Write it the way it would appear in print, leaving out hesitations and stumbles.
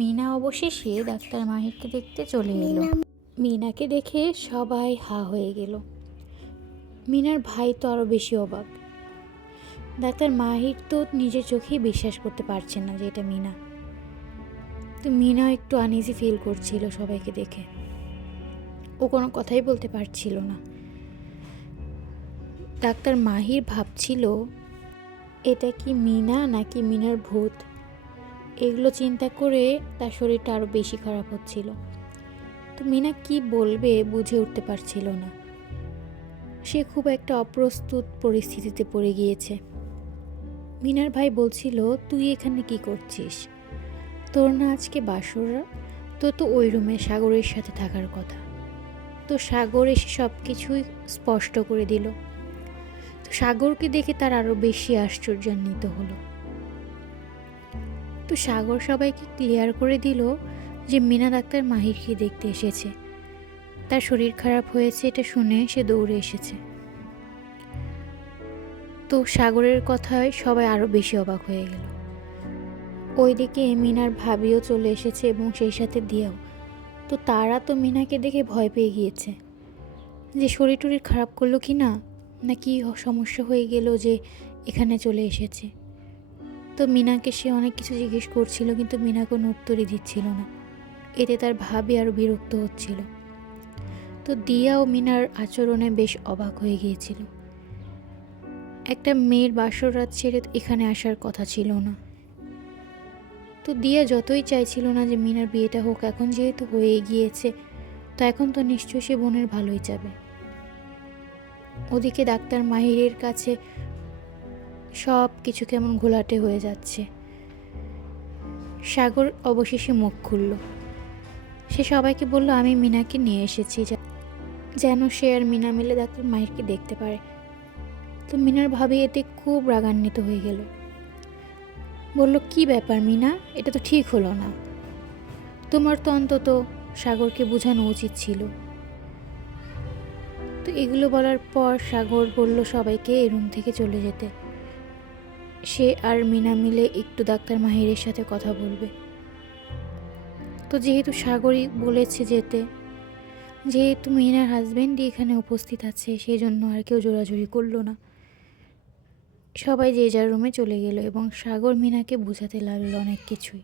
মিনা অবশেষে ডাক্তার মাহিরকে দেখতে চলে এলো। মিনাকে দেখে সবাই হা হয়ে গেল। মিনার ভাই তো আরও বেশি অবাক। ডাক্তার মাহির তো নিজের চোখেই বিশ্বাস করতে পারছে না যে এটা মিনা। তো মিনা একটু আনইজি ফিল করছিল সবাইকে দেখে। ও কোনো কথাই বলতে পারছিল না। ডাক্তার মাহির ভাবছিল এটা কি মিনা নাকি মিনার ভূত। এগুলো চিন্তা করে তার শরীরটা আরও বেশি খারাপ হচ্ছিল। তো মিনা কি বলবে বুঝে উঠতে পারছিল না। সে খুব একটা অপ্রস্তুত পরিস্থিতিতে পড়ে গিয়েছে। মিনার ভাই বলছিল, তুই এখানে কি করছিস? তোর না আজকে বাসর? তো ওই রুমে সাগরের সাথে থাকার কথা। তো সাগর এসে সব কিছুই স্পষ্ট করে দিল। তো সাগরকে দেখে তার আরও বেশি আশ্চর্যান্বিত হলো। তো সাগর সবাইকে ক্লিয়ার করে দিল যে মিনা ডাক্তার মাহিরকে দেখতে এসেছে। তার শরীর খারাপ হয়েছে এটা শুনে সে দৌড়ে এসেছে। তো সাগরের কথায় সবাই আরও বেশি অবাক হয়ে গেল। ওইদিকে মিনার ভাবিও চলে এসেছে এবং সেই সাথে দিয়াও। তো তারা তো মিনাকে দেখে ভয় পেয়ে গিয়েছে যে শরীর টরীর খারাপ করলো কি না, নাকি সমস্যা হয়ে গেল যে এখানে চলে এসেছে। তো মিনাকে সে অনেক কিছু জিজ্ঞেস করছিল কিন্তু মিনা কোনো উত্তরই দিচ্ছিল না। এতে তার ভাবি আরও বিরক্ত হচ্ছিল। তো দিয়াও মিনার আচরণে বেশ অবাক হয়ে গিয়েছিল। একটা মেয়ের বাসর রাত ছেড়ে এখানে আসার কথা ছিল না। তো দিয়া যতই চাইছিল না যে মিনার বিয়েটা হোক, এখন যেহেতু হয়ে গিয়েছে তো এখন তো নিশ্চয়ই সে বোনের ভালোই যাবে। ওদিকে ডাক্তার মাহিরের কাছে সব কিছু কেমন ঘোলাটে হয়ে যাচ্ছে। সাগর অবশেষে মুখ খুলল। সে সবাইকে বলল, আমি মিনাকে নিয়ে এসেছি যেন সে আর মিনা মিলে ডাক্তার মাহিরকে দেখতে পারে। তো মিনার ভাবি এতে খুব রাগান্বিত হয়ে গেল। বলল, কি ব্যাপার মিনা, এটা তো ঠিক হলো না। তোমার তো অন্তত সাগরকে বোঝানো উচিত ছিল। তো এগুলো বলার পর সাগর বলল সবাইকে এই রুম থেকে চলে যেতে। সে আর মিনা মিলে একটু ডাক্তার মাহিরের সাথে কথা বলবে। তো যেহেতু সাগরই বলেছে যেতে, যেহেতু মিনার হাজব্যান্ডই এখানে উপস্থিত আছে, সেই জন্য আর কেউ জোরাজুরি করলো না। সবাই যে যার রুমে চলে গেল এবং সাগর মিনাকে বোঝাতে লাগলো অনেক কিছুই।